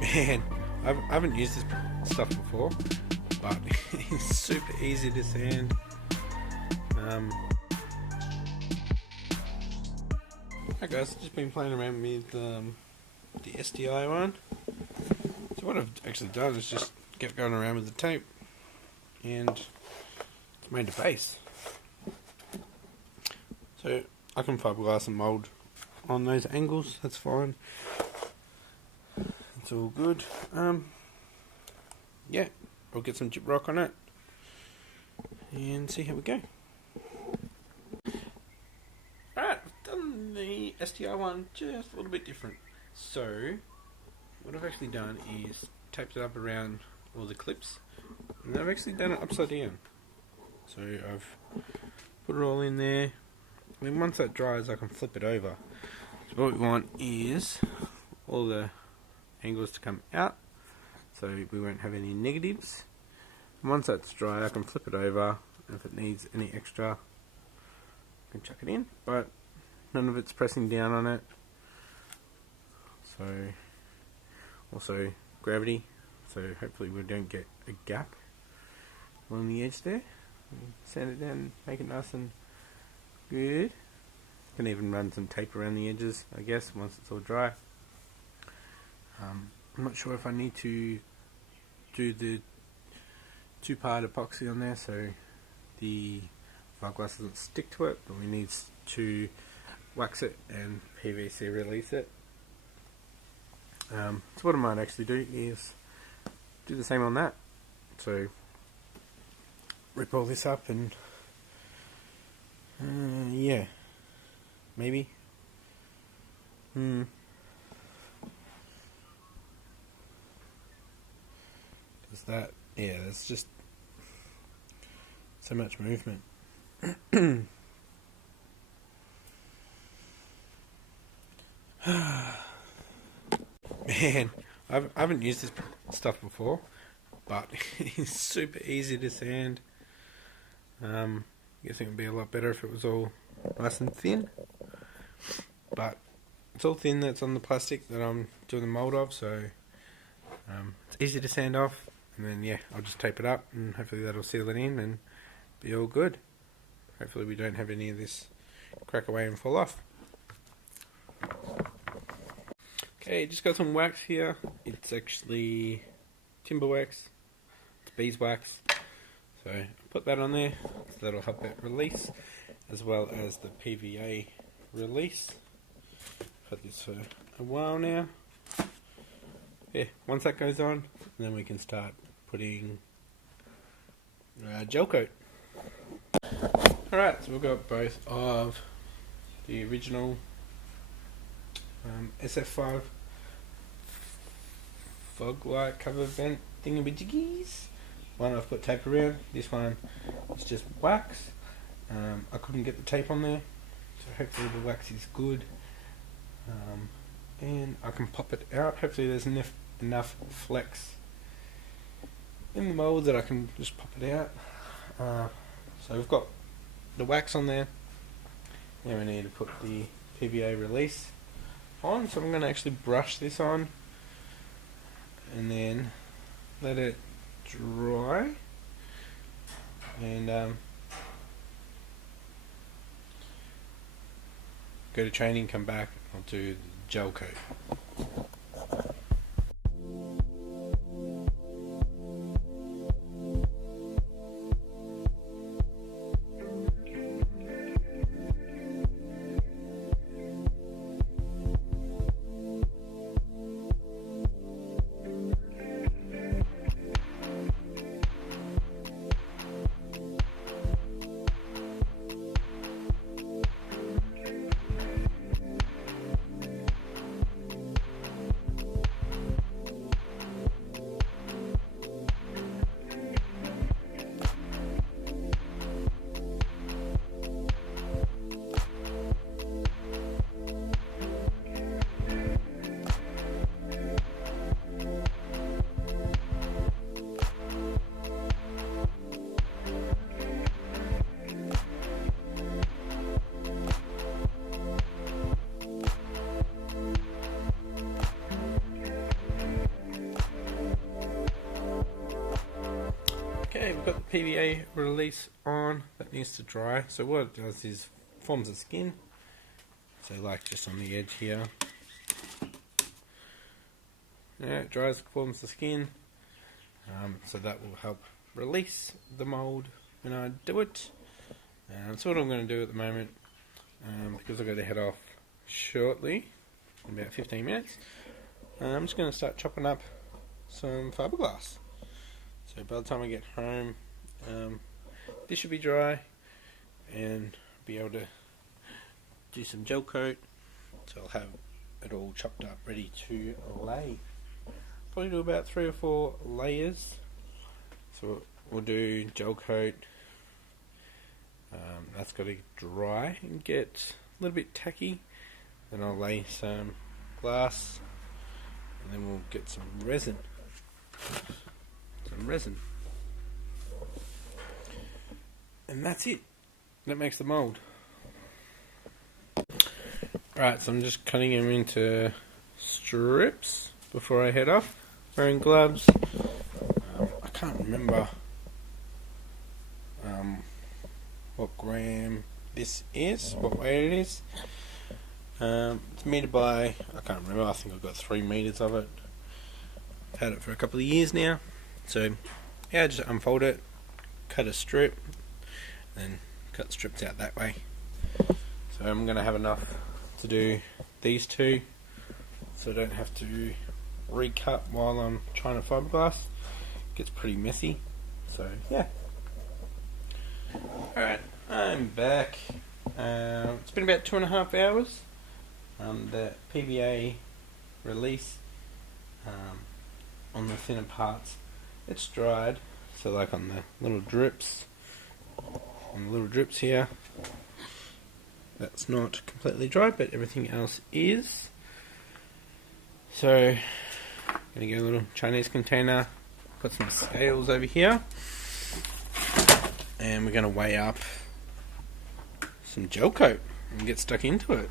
Man, I haven't used this stuff before, but it's super easy to sand. Alright guys, just been playing around with the STI one. So what I've actually done is just kept going around with the tape, and it's made a base. So I can fiberglass and mould on those angles, that's fine. It's all good. Yeah, I'll get some gyprock on it and see how we go. Alright, I've done the STI one just a little bit different. So, what I've actually done is taped it up around all the clips, and I've actually done it upside down. So I've put it all in there, and then once that dries I can flip it over. So what we want is all the angles to come out, so we won't have any negatives. And once that's dry I can flip it over, and if it needs any extra I can chuck it in, but none of it's pressing down on it. So also gravity, so hopefully we don't get a gap along the edge there. Sand it down, make it nice and good. Can even run some tape around the edges, I guess, once it's all dry. I'm not sure if I need to do the two-part epoxy on there so the fiberglass doesn't stick to it, but we need to wax it and PVC release it. So what I might actually do is do the same on that. So rip all this up and yeah, maybe. Because that, yeah, there's just so much movement. Man, I haven't used this stuff before, but it's super easy to sand. I guess it would be a lot better if it was all nice and thin, but it's all thin that's on the plastic that I'm doing the mould of, so it's easy to sand off, and then yeah, I'll just tape it up and hopefully that'll seal it in and be all good. Hopefully we don't have any of this crack away and fall off. Okay, just got some wax here. It's actually timber wax, it's beeswax, so I'll put that on there, so that'll help it release, as well as the PVA release. I've had this for a while now. Yeah, once that goes on, then we can start putting gel coat. Alright, so we've got both of the original SF5 fog light cover vent thingamajiggies. One I've put tape around, this one is just wax. I couldn't get the tape on there, so hopefully the wax is good. And I can pop it out. Hopefully there's enough flex in the mould that I can just pop it out. So we've got the wax on there. Now we need to put the PVA release on, so I'm going to actually brush this on and then let it dry, and go to training, come back, I'll do the gel coat. got the PVA release on. That needs to dry. So what it does is forms the skin. So like just on the edge here. Yeah, it dries, forms the skin. So that will help release the mould when I do it. That's what I'm going to do at the moment, because I've got to head off shortly, in about 15 minutes. I'm just going to start chopping up some fiberglass. So by the time I get home, this should be dry and be able to do some gel coat. So I'll have it all chopped up, ready to lay. Probably do about 3 or 4 layers. So we'll do gel coat. That's got to dry and get a little bit tacky. Then I'll lay some glass, and then we'll get some resin. And that's it. That makes the mould. Right, so I'm just cutting them into strips before I head off. Wearing gloves. I can't remember what gram this is, what weight it is. It's metered by, I can't remember, I think I've got 3 meters of it. I've had it for a couple of years now. So yeah, just unfold it, cut a strip, and cut strips out that way. So I'm going to have enough to do these 2, so I don't have to recut while I'm trying to fiberglass. It gets pretty messy. So yeah. Alright, I'm back. It's been about 2.5 hours. The PVA release on the thinner parts, it's dried. So like on the little drips, here, that's not completely dry, but everything else is. So gonna get a little Chinese container, put some scales over here, and we're gonna weigh up some gel coat and get stuck into it.